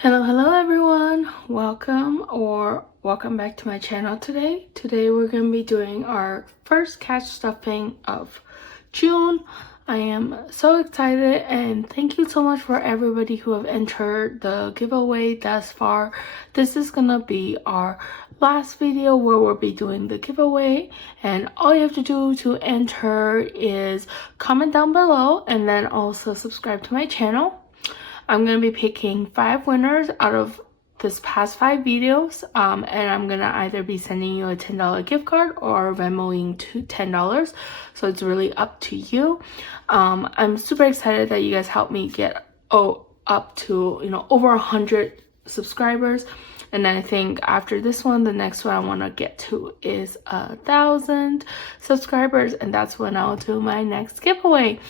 Hello everyone, welcome back to my channel today. Today we're going to be doing our first cash stuffing of June. I am so excited and thank you so much for everybody who have entered the giveaway thus far. This is going to be our last video where we'll be doing the giveaway, and all you have to do to enter is comment down below and then also subscribe to my channel. I'm going to be picking 5 winners out of this past 5 videos, and I'm going to either be sending you a $10 gift card or Venmoing to $10, so it's really up to you. I'm super excited that you guys helped me get up to over 100 subscribers, and I think after this one, the next one I want to get to is 1,000 subscribers, and that's when I'll do my next giveaway.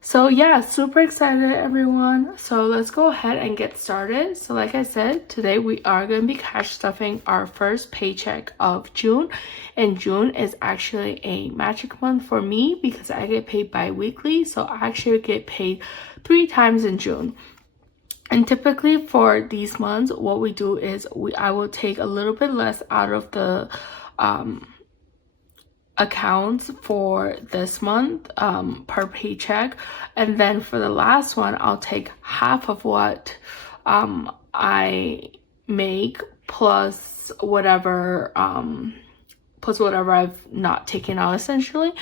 So yeah, super excited everyone. So let's go ahead and get started. So like I said, today we are going to be cash stuffing our first paycheck of June. And June is actually a magic month for me because I get paid bi-weekly. So I actually get paid 3 times in June. And typically for these months, what we do is I will take a little bit less out of the accounts for this month per paycheck, and then for the last one I'll take half of what I make plus whatever I've not taken out essentially,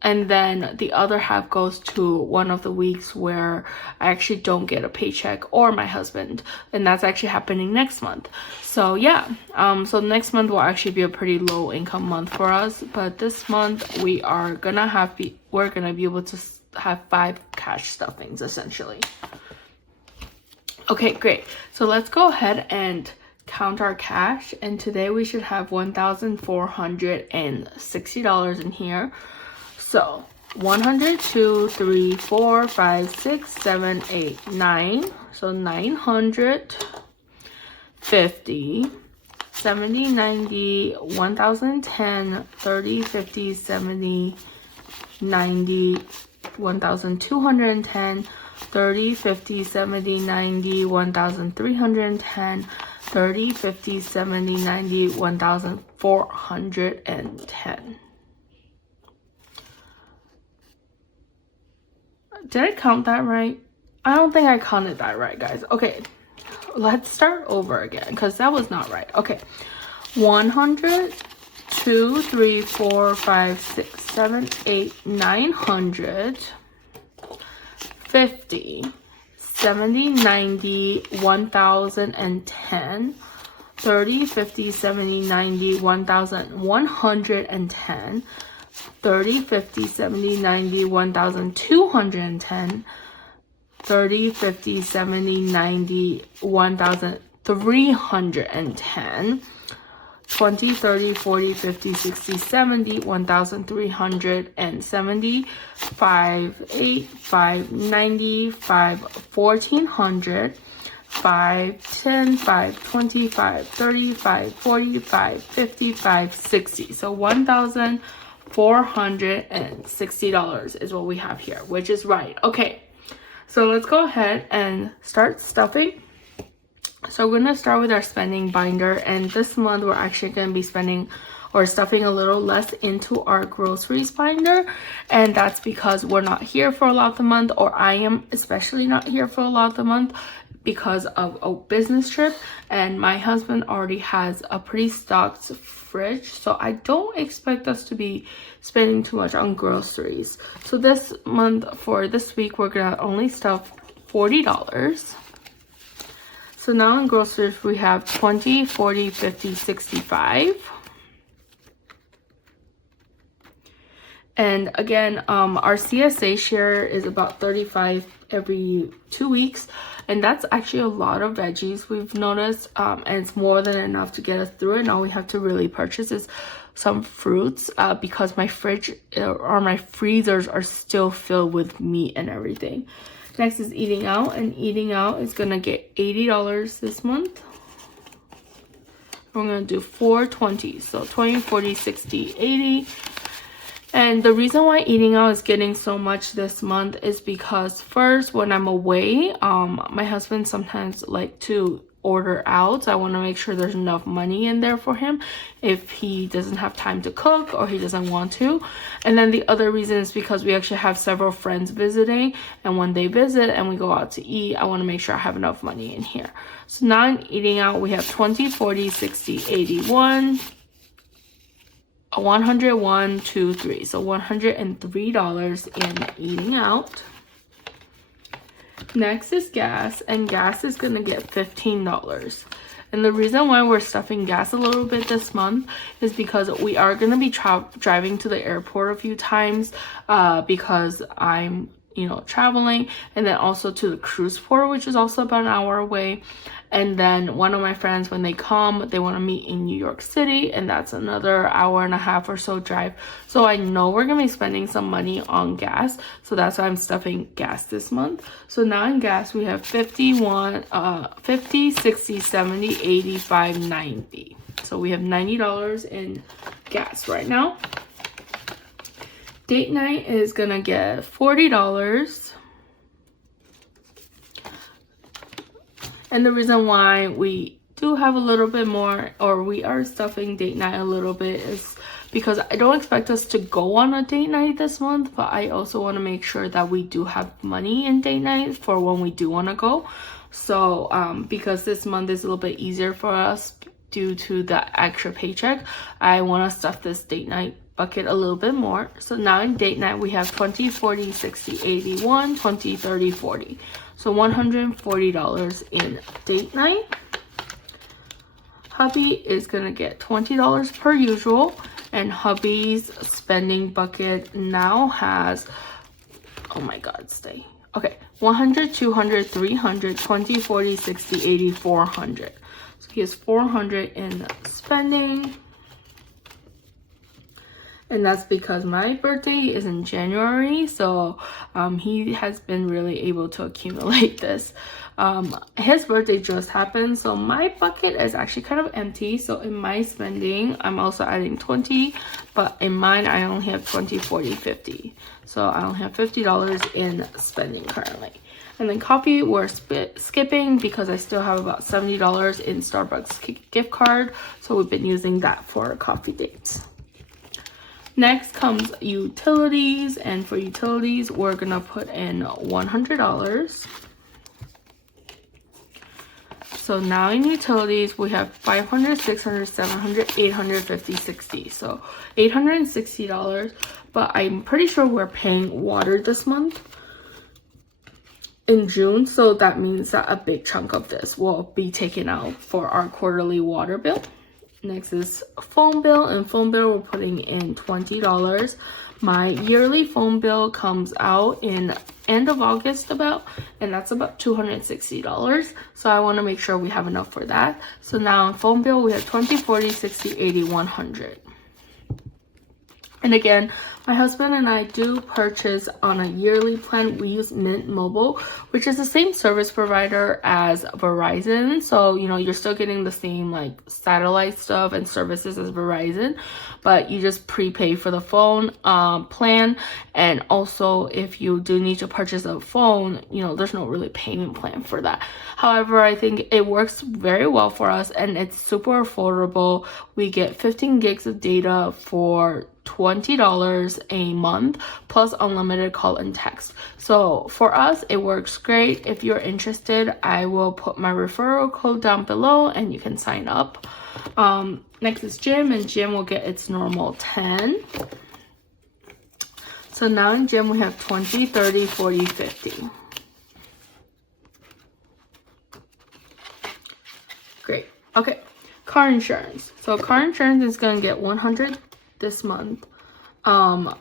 and then the other half goes to one of the weeks where I actually don't get a paycheck or my husband, and that's actually happening next month. So yeah, so next month will actually be a pretty low income month for us, but this month we're gonna be able to have 5 cash stuffings essentially. Okay, great. So let's go ahead and count our cash, and today we should have $1,460 in here. So 100, 2, 3, 4, 5, 6, 7, 8, 9. So 950, 70, 90, 1010, 30, 50, 70, 90, 1210, 30, 50, 70, 90, 1310, 30, 50, 70, 90, 1410. Did I count that right? I don't think I counted that right, guys. Okay, let's start over again because that was not right. Okay, 100, 2, 3, 4, 5, 6, 7, 8, 900, 50, 70, 90, 1010, 30, 50, 70, 90, 1110, 30, 50, 70, 90, 1210, 30, 50, 70, 90, 1310, 20, 30, 40, 50, 60, 70, 1370, 5, 8, 5, 90, 5, 1400, 5, 10, 5, 25, 35, 45, 55, 60. So $1,460 is what we have here, which is right. Okay, so let's go ahead and start stuffing. So we're gonna start with our spending binder, and this month we're actually gonna be spending or stuffing a little less into our groceries binder, and that's because we're not here for a lot of the month, or I am especially not here for a lot of the month because of a business trip, and my husband already has a pretty stocked fridge, so I don't expect us to be spending too much on groceries. So this month, for this week, we're gonna only stuff $40. So now in groceries we have 20, 40, 50, 65. And again, our CSA share is about 35 every 2 weeks, and that's actually a lot of veggies we've noticed, and it's more than enough to get us through it. And all we have to really purchase is some fruits, because my fridge or my freezers are still filled with meat and everything. Next is eating out, and eating out is gonna get $80 this month. We're gonna do 420, so 20, 40, 60, 80. And the reason why eating out is getting so much this month is because first, when I'm away, my husband sometimes like to order out. So I want to make sure there's enough money in there for him if he doesn't have time to cook or he doesn't want to. And then the other reason is because we actually have several friends visiting, and when they visit and we go out to eat, I want to make sure I have enough money in here. So now in eating out, we have 20, 40, 60, 81, 101, 2, 3. So $103 in eating out. Next is gas, and gas is gonna get $15. And the reason why we're stuffing gas a little bit this month is because we are gonna be driving to the airport a few times because I'm traveling, and then also to the cruise port, which is also about an hour away. And then one of my friends, when they come, they want to meet in New York City, and that's another hour and a half or so drive. So I know we're gonna be spending some money on gas, so that's why I'm stuffing gas this month. So now in gas we have 51 50, 60, 70, 85, 90. So we have $90 in gas right now. Date night is gonna get $40. And the reason why we do have a little bit more, or we are stuffing date night a little bit, is because I don't expect us to go on a date night this month, but I also want to make sure that we do have money in date night for when we do want to go. So because this month is a little bit easier for us due to the extra paycheck, I want to stuff this date night bucket a little bit more. So now in date night we have 20, 40, 60, 81, 20, 30, 40. So $140 in date night. Hubby is gonna get $20 per usual, and hubby's spending bucket now has, oh my god, stay. Okay, 100, 200, 300, 20, 40, 60, 80, 400. So he has 400 in spending. And that's because my birthday is in January, so he has been really able to accumulate this. His birthday just happened, so my bucket is actually kind of empty. So in my spending, I'm also adding 20, but in mine I only have 20, 40, 50. So I only have $50 in spending currently. And then coffee we're skipping because I still have about $70 in Starbucks gift card, so we've been using that for coffee dates. Next comes utilities, and for utilities we're gonna put in $100. So now in utilities we have 500, 600, 700, 850, 60. So $860, but I'm pretty sure we're paying water this month in June, so that means that a big chunk of this will be taken out for our quarterly water bill. Next is phone bill, and phone bill we're putting in $20. My yearly phone bill comes out in end of August about, and that's about $260. So I want to make sure we have enough for that. So now in phone bill we have 20, 40, 60, 80, 100. And again, my husband and I do purchase on a yearly plan. We use Mint Mobile, which is the same service provider as Verizon. So, you're still getting the same like satellite stuff and services as Verizon, but you just prepay for the phone plan. And also, if you do need to purchase a phone, there's no really payment plan for that. However, I think it works very well for us, and it's super affordable. We get 15 gigs of data for $20 a month plus unlimited call and text. So for us it works great. If you're interested, I will put my referral code down below and you can sign up. Next is gym, and gym will get its normal 10. So now in gym we have 20, 30, 40, 50. Great. Okay, car insurance. So car insurance is gonna get $100 this month, and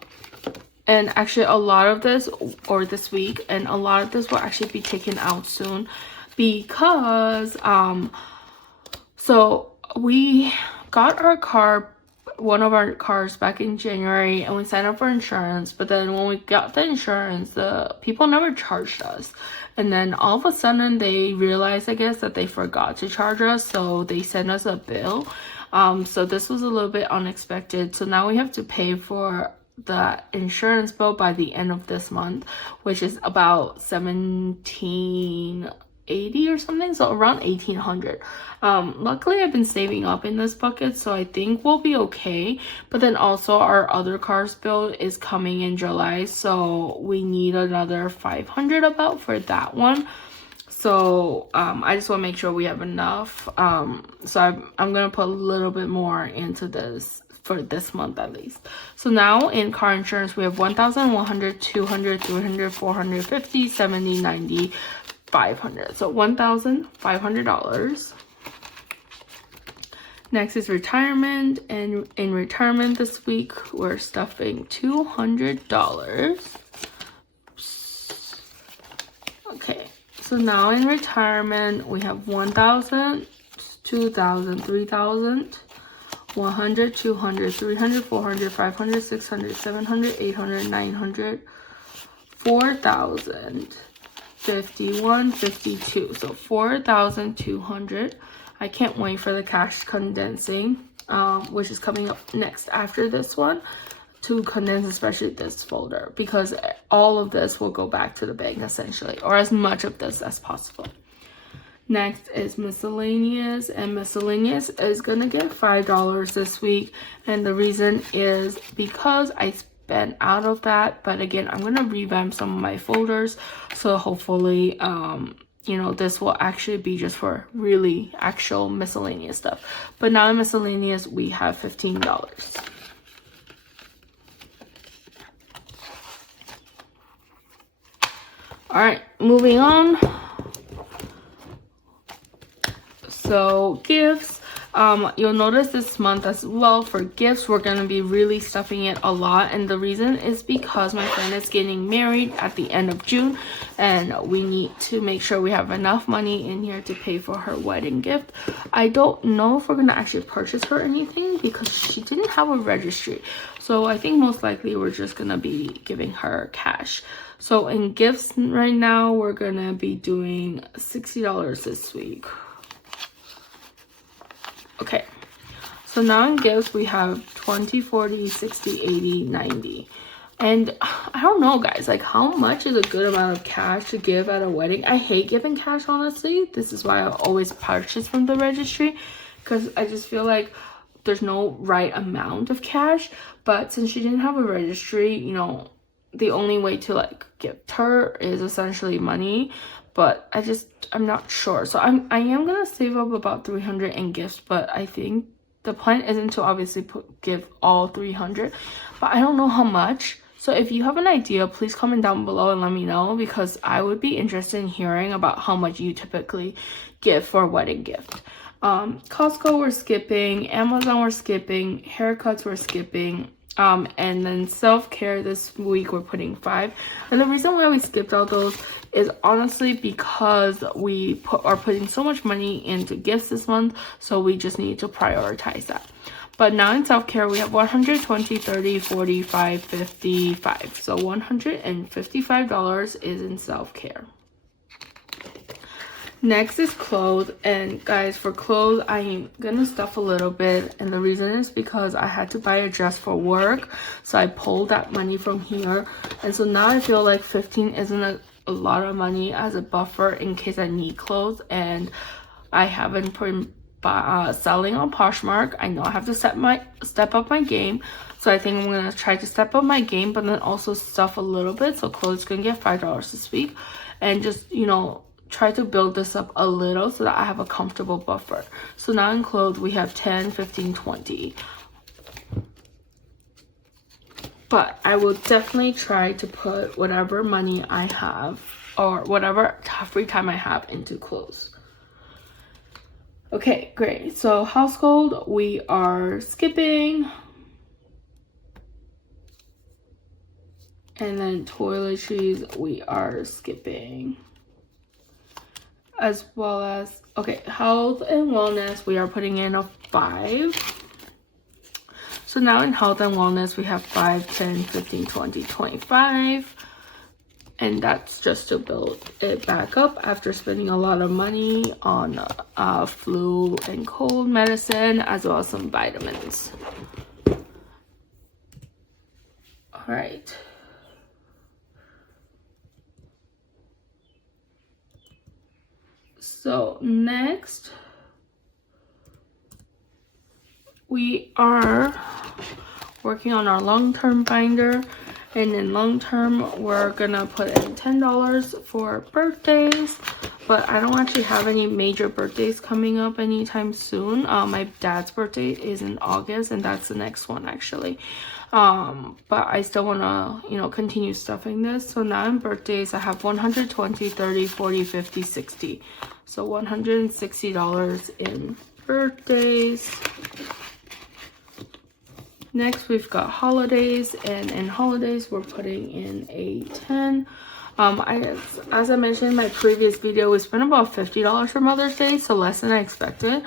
actually a lot of this, or this week, and a lot of this will actually be taken out soon because so we got one of our cars back in January, and we signed up for insurance, but then when we got the insurance, the people never charged us, and then all of a sudden they realized, I guess, that they forgot to charge us, so they sent us a bill. So this was a little bit unexpected. So now we have to pay for the insurance bill by the end of this month, which is about 1780 or something, so around 1800. Luckily I've been saving up in this bucket, so I think we'll be okay. But then also our other car's bill is coming in July, so we need another 500 about for that one. So I just want to make sure we have enough. So I'm gonna put a little bit more into this for this month at least. So now in car insurance we have 1,100, 200, 300, 450, 70, 90, 500. So $1,500. Next is retirement, and in retirement this week we're stuffing $200. Okay, so now in retirement we have 1,000, 2,000, 3,000, 100, 200, 300, 400, 500, 600, 700, 800, 900, 4,000, 51, 52. So 4,200. I can't wait for the cash condensing, which is coming up next after this one, to condense especially this folder, because all of this will go back to the bank essentially, or as much of this as possible. Next is miscellaneous, and miscellaneous is gonna get $5 this week, and the reason is because I spent out of that. But again, I'm gonna revamp some of my folders, so hopefully you know, this will actually be just for really actual miscellaneous stuff. But now in miscellaneous we have $15. All right, moving on. So gifts, you'll notice this month as well for gifts we're gonna be really stuffing it a lot, and the reason is because my friend is getting married at the end of June, and we need to make sure we have enough money in here to pay for her wedding gift. I don't know if we're gonna actually purchase her anything because she didn't have a registry, so I think most likely we're just gonna be giving her cash. So in gifts right now we're gonna be doing $60 this week. Okay, so now in gifts we have 20, 40, 60, 80, 90. And I don't know, guys, like how much is a good amount of cash to give at a wedding? I hate giving cash, honestly. This is why I always purchase from the registry, because I just feel like there's no right amount of cash. But since she didn't have a registry, you know, the only way to like gift her is essentially money. But I'm not sure. So I am gonna save up about 300 in gifts, but I think the plan isn't to obviously give all 300, but I don't know how much. So if you have an idea, please comment down below and let me know, because I would be interested in hearing about how much you typically give for a wedding gift. Costco we're skipping, Amazon we're skipping, haircuts we're skipping, and then self-care this week we're putting 5. And the reason why we skipped all those is honestly because we are putting so much money into gifts this month, so we just need to prioritize that. But now in self-care we have 120, 30, 45, 55. So $155 is in self-care. Next is clothes, and guys, for clothes I'm gonna stuff a little bit, and the reason is because I had to buy a dress for work, so I pulled that money from here. And so now I feel like 15 isn't a lot of money as a buffer in case I need clothes, and I haven't put selling on Poshmark. I know I have to step up my game, so I think I'm gonna try to step up my game, but then also stuff a little bit. So clothes is gonna get $5 this week, and just, you know, try to build this up a little so that I have a comfortable buffer. So now in clothes we have 10, 15, 20. But I will definitely try to put whatever money I have or whatever free time I have into clothes. Okay, great. So household we are skipping. And then toiletries we are skipping. As well as, okay, health and wellness we are putting in a 5. So now in health and wellness we have 5, 10, 15, 20, 25. And that's just to build it back up after spending a lot of money on flu and cold medicine, as well as some vitamins. right. So next, we are working on our long-term binder, and in long-term we're gonna put in $10 for birthdays, but I don't actually have any major birthdays coming up anytime soon. My dad's birthday is in August, and that's the next one actually. But I still want to, you know, continue stuffing this. So now in birthdays I have 120, 30, 40, 50, 60. So $160 in birthdays. Next we've got holidays, and in holidays we're putting in a 10. As I mentioned in my previous video, we spent about $50 for Mother's Day, so less than I expected.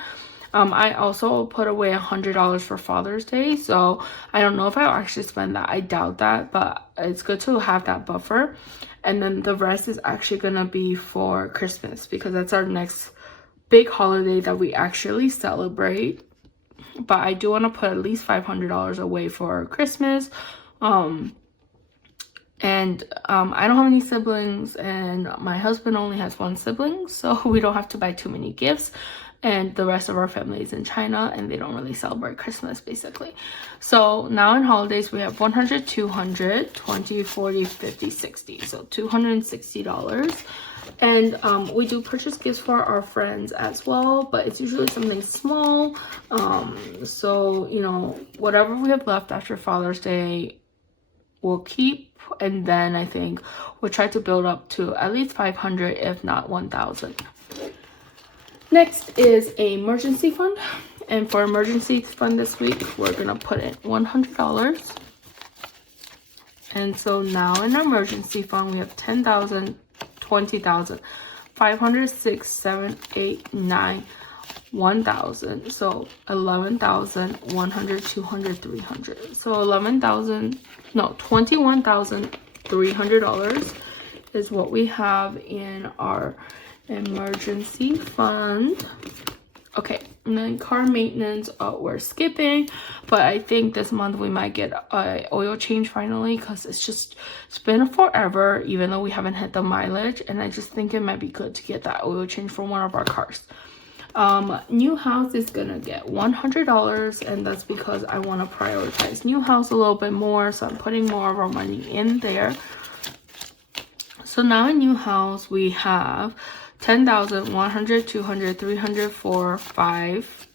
I also put away $100 for Father's Day, so I don't know if I'll actually spend that. I doubt that, but it's good to have that buffer. And then the rest is actually gonna be for Christmas, because that's our next big holiday that we actually celebrate. But I do want to put at least $500 away for Christmas. I don't have any siblings, and my husband only has one sibling, so we don't have to buy too many gifts. And the rest of our family is in China, and they don't really celebrate Christmas basically. So now in holidays we have 100, 200, 20, 40, 50, 60. So $260. And we do purchase gifts for our friends as well, but it's usually something small. So, you know, whatever we have left after Father's Day, we'll keep. And then I think we'll try to build up to at least 500, if not 1,000. Next is a emergency fund. And for emergency fund this week, we're going to put in $100. And so now in our emergency fund, we have 10,000, 20,000, 500, 6, 7, 8, 9, 1,000. So 11,000, 100, 200, 300. So $21,300 is what we have in our emergency fund. Okay, and then car maintenance, we're skipping, but I think this month we might get a oil change finally, because it's been forever, even though we haven't hit the mileage, and I just think it might be good to get that oil change for one of our cars. New house is gonna get $100, and that's because I want to prioritize new house a little bit more, so I'm putting more of our money in there. So now in new house we have 10,000, 100, 200, 300, 4, 5,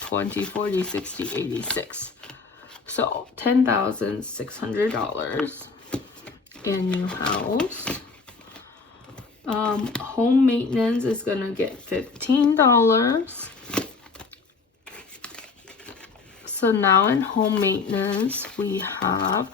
20, 40, 60, 86. So $10,600 in new house. Home maintenance is gonna get $15. So now in home maintenance we have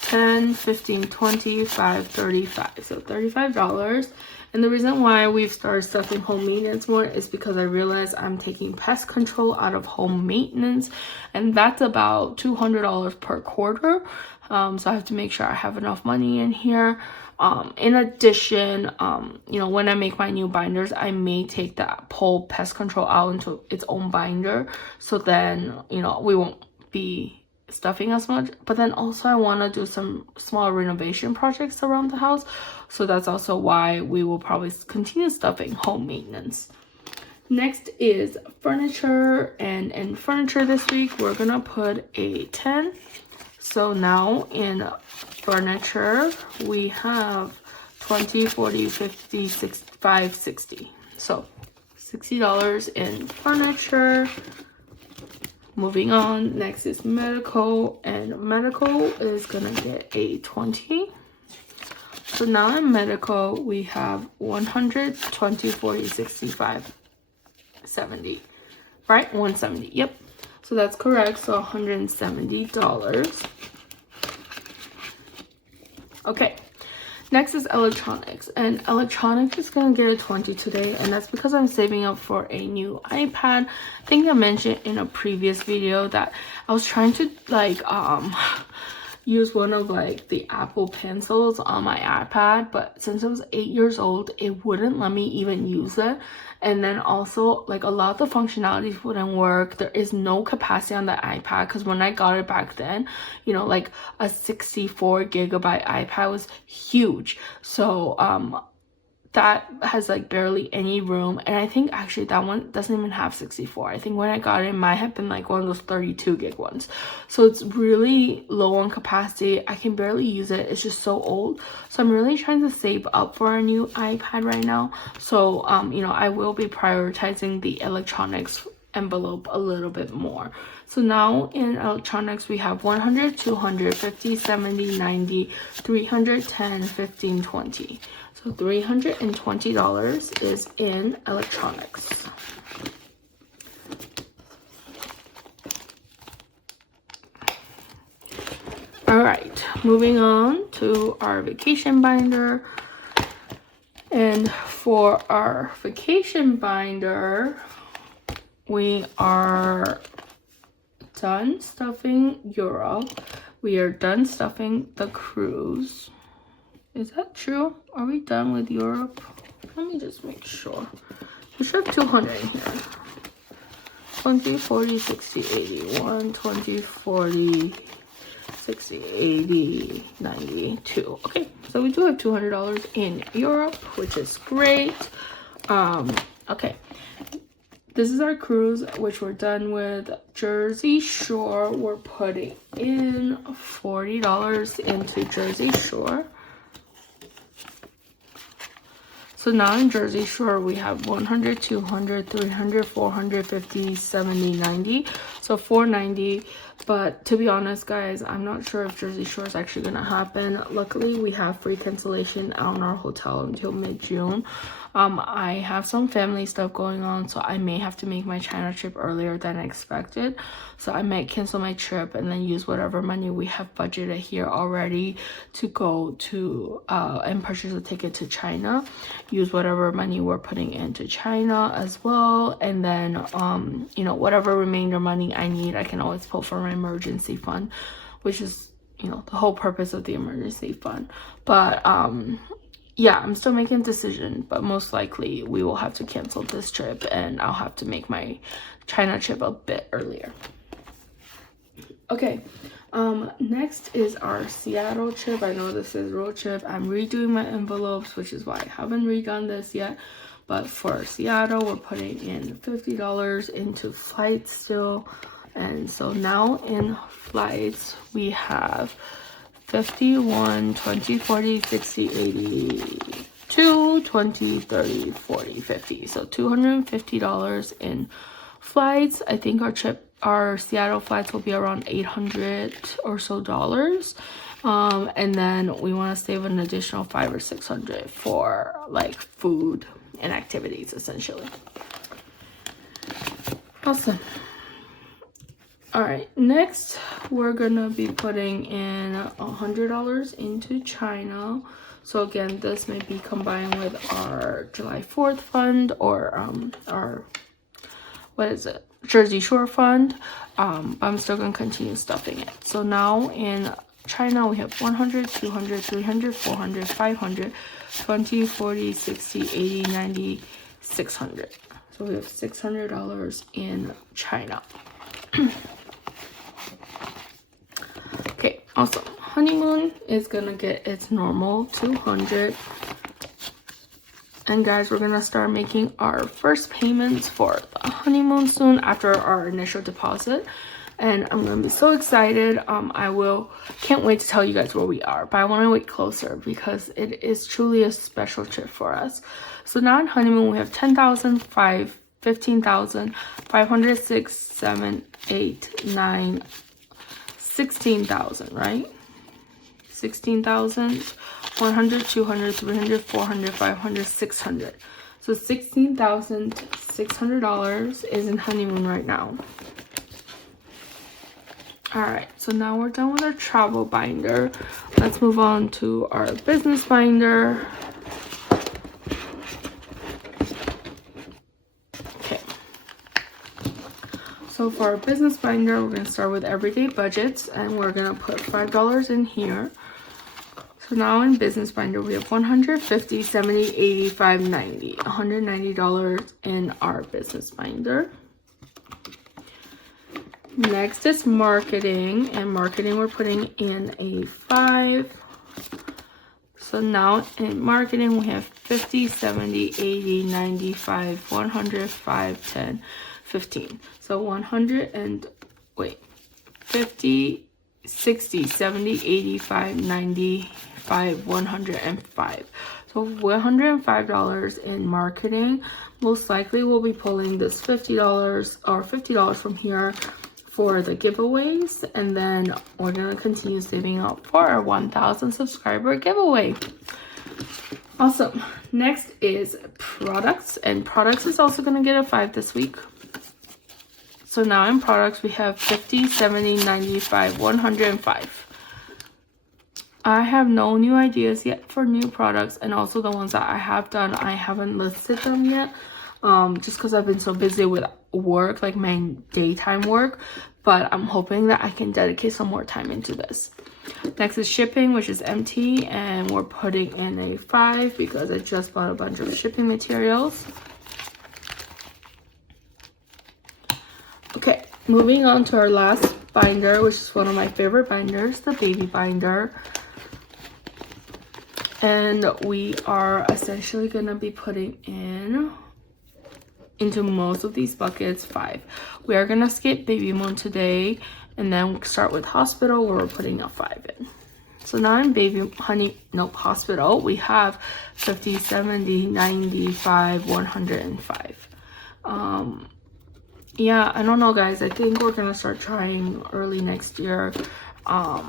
10, 15, 25, 35. So $35. And the reason why we've started stuffing home maintenance more is because I realized I'm taking pest control out of home maintenance, and that's about $200 per quarter. So I have to make sure I have enough money in here. In addition, you know, when I make my new binders, I may take that pole pest control out into its own binder, so then, you know, we won't be stuffing as much. But then also I want to do some small renovation projects around the house, so that's also why we will probably continue stuffing home maintenance. Next is furniture, and in furniture this week we're gonna put a 10. So now in furniture we have 20, 40, 50, 65, 60. So $60 in furniture. Moving on, next is medical, and medical is gonna get a 20. So now in medical we have 100, 20, 40, 65, 70, right? 170, yep. So that's correct, so $170. Okay, next is electronics, and electronics is gonna get a 20 today, and that's because I'm saving up for a new iPad. I think I mentioned in a previous video that I was trying to like use one of like the Apple pencils on my iPad, but since I was 8 years old, it wouldn't let me even use it. And then also like a lot of the functionalities wouldn't work. There is no capacity on the iPad, because when I got it back then, you know, like a 64 gigabyte iPad was huge. So that has like barely any room, and I think actually that one doesn't even have 64. I think when I got it might have been like one of those 32 gig ones. So it's really low on capacity. I can barely use it. It's just so old. So I'm really trying to save up for a new iPad right now. So you know, I will be prioritizing the electronics envelope a little bit more. So now in electronics we have 100, 200, 50, 70, 90, 310, 15, 20. So $320 is in electronics. All right, moving on to our vacation binder. And for our vacation binder, we are done stuffing Europe. We are done stuffing the cruise. Is that true? Are we done with Europe? Let me just make sure. We should have 200 in here. 20, 40, 60, 80. 1, 20, 40, 60, 80, 92. Okay, so we do have $200 in Europe, which is great. Okay. This is our cruise, which we're done with. Jersey Shore, we're putting in $40 into Jersey Shore. So now in Jersey Shore, we have 100, 200, 300, 450, 70, 90. So 490. But to be honest, guys, I'm not sure if Jersey Shore is actually going to happen. Luckily, we have free cancellation on our hotel until mid-June. I have some family stuff going on, so I may have to make my China trip earlier than expected. So I might cancel my trip and then use whatever money we have budgeted here already to go to and purchase a ticket to China. Use whatever money we're putting into China as well, and then you know, whatever remainder money I need, I can always pull from my emergency fund, which is, you know, the whole purpose of the emergency fund. But yeah, I'm still making a decision, but most likely we will have to cancel this trip and I'll have to make my China trip a bit earlier. Okay, next is our Seattle trip. I know this is road trip. I'm redoing my envelopes, which is why I haven't redone this yet. But for Seattle, we're putting in $50 into flights still. And so now in flights, we have 51, 20, 40, 60, 80, 2, 20, 30, 40, 50. So $250 in flights. I think our Seattle flights will be around $800 or so dollars. And then we want to save an additional $500 or $600 for like food and activities, essentially. Awesome. All right, next we're gonna be putting in $100 into China. So again, this may be combined with our July 4th fund or our, what is it, Jersey Shore fund. I'm still gonna continue stuffing it. So now in China, we have 100, 200, 300, 400, 500, 20, 40, 60, 80, 90, 600. So we have $600 in China. Okay, awesome. Honeymoon is gonna get its normal 200. And guys, we're gonna start making our first payments for the honeymoon soon after our initial deposit. And I'm gonna be so excited. Can't wait to tell you guys where we are, but I want to wait closer because it is truly a special trip for us. So now in honeymoon, we have 10,000, 15,000, 500, 6, 7, 8, 9, 16,000, right? 16,000, 100, 200, 300, 400, 500, 600. So $16,600 is in honeymoon right now. All right, so now we're done with our travel binder. Let's move on to our business binder. So for our business binder, we're going to start with everyday budgets, and we're going to put $5 in here. So now in business binder, we have 150, 70, 85, 90. $190 in our business binder. Next is marketing, and marketing we're putting in a 5. So now in marketing we have 50, 70, 80, 95, 100, 5, 10, 15. So 50, 60, 70, 85, 95, 105. So $105 in marketing. Most likely we'll be pulling this $50 or $50 from here for the giveaways, and then we're gonna continue saving up for our 1,000 subscriber giveaway. Awesome. Next is products, and products is also gonna get a 5 this week. So now in products we have 50, 70, 95, 105. I have no new ideas yet for new products, and also the ones that I have done, I haven't listed them yet, just because I've been so busy with work, like my daytime work, but I'm hoping that I can dedicate some more time into this. Next is shipping, which is empty, and we're putting in a 5 because I just bought a bunch of shipping materials. Okay, moving on to our last binder, which is one of my favorite binders, the baby binder. And we are essentially gonna be putting into most of these buckets 5. We are gonna skip baby moon today, and then start with hospital, where we're putting a 5 in. So now in hospital, we have 50, 70, 95, 105. Yeah, I don't know, guys. I think we're gonna start trying early next year. I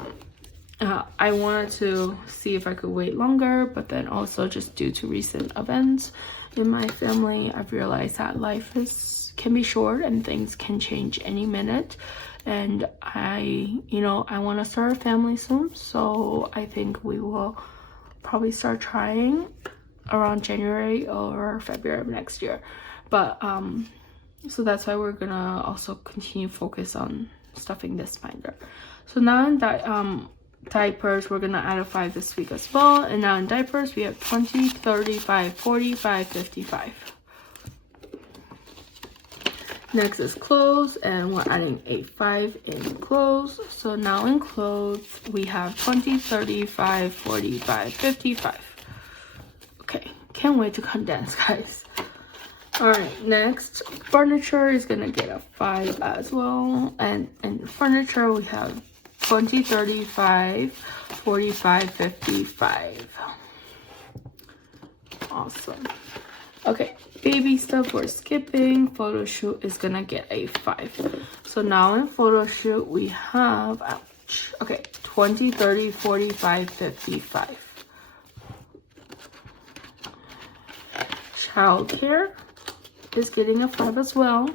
wanted to see if I could wait longer, but then also just due to recent events in my family, I've realized that life can be short and things can change any minute. And I want to start a family soon, so I think we will probably start trying around January or February of next year. But so that's why we're gonna also continue focus on stuffing this binder. So now in diapers, we're gonna add a 5 this week as well. And now in diapers we have 20, 35, 45, 55. Next is clothes, and we're adding a 5 in clothes. So now in clothes we have 20, 35, 45, 55. Okay, can't wait to condense, guys. All right, next furniture is gonna get a 5 as well. And in furniture we have 20, 35, 45, 55. Awesome. Okay, baby stuff we're skipping. Photo shoot is gonna get a 5. So now in photo shoot we have, 20, 30, 45, 55. Childcare is getting a 5 as well.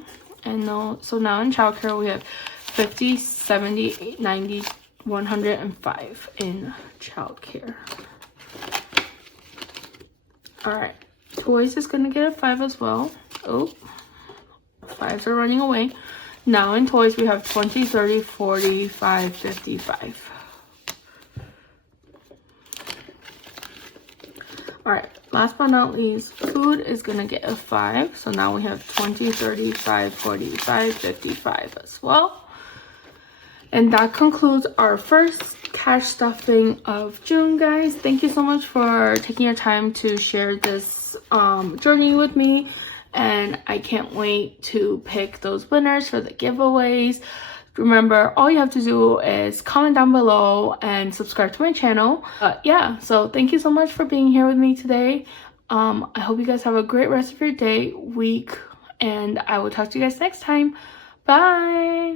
And so now in childcare we have 50, 70, 90, 105 in childcare. All right, toys is gonna get a 5 as well. Oh, 5s are running away. Now in toys we have 20, 30, 45, 55. All right, last but not least, food is gonna get a 5. So now we have 20, 35, 45, 55 as well. And that concludes our first cash stuffing of June, guys. Thank you so much for taking your time to share this journey with me. And I can't wait to pick those winners for the giveaways. Remember, all you have to do is comment down below and subscribe to my channel. Yeah, so thank you so much for being here with me today. I hope you guys have a great rest of your day, week, and I will talk to you guys next time. Bye!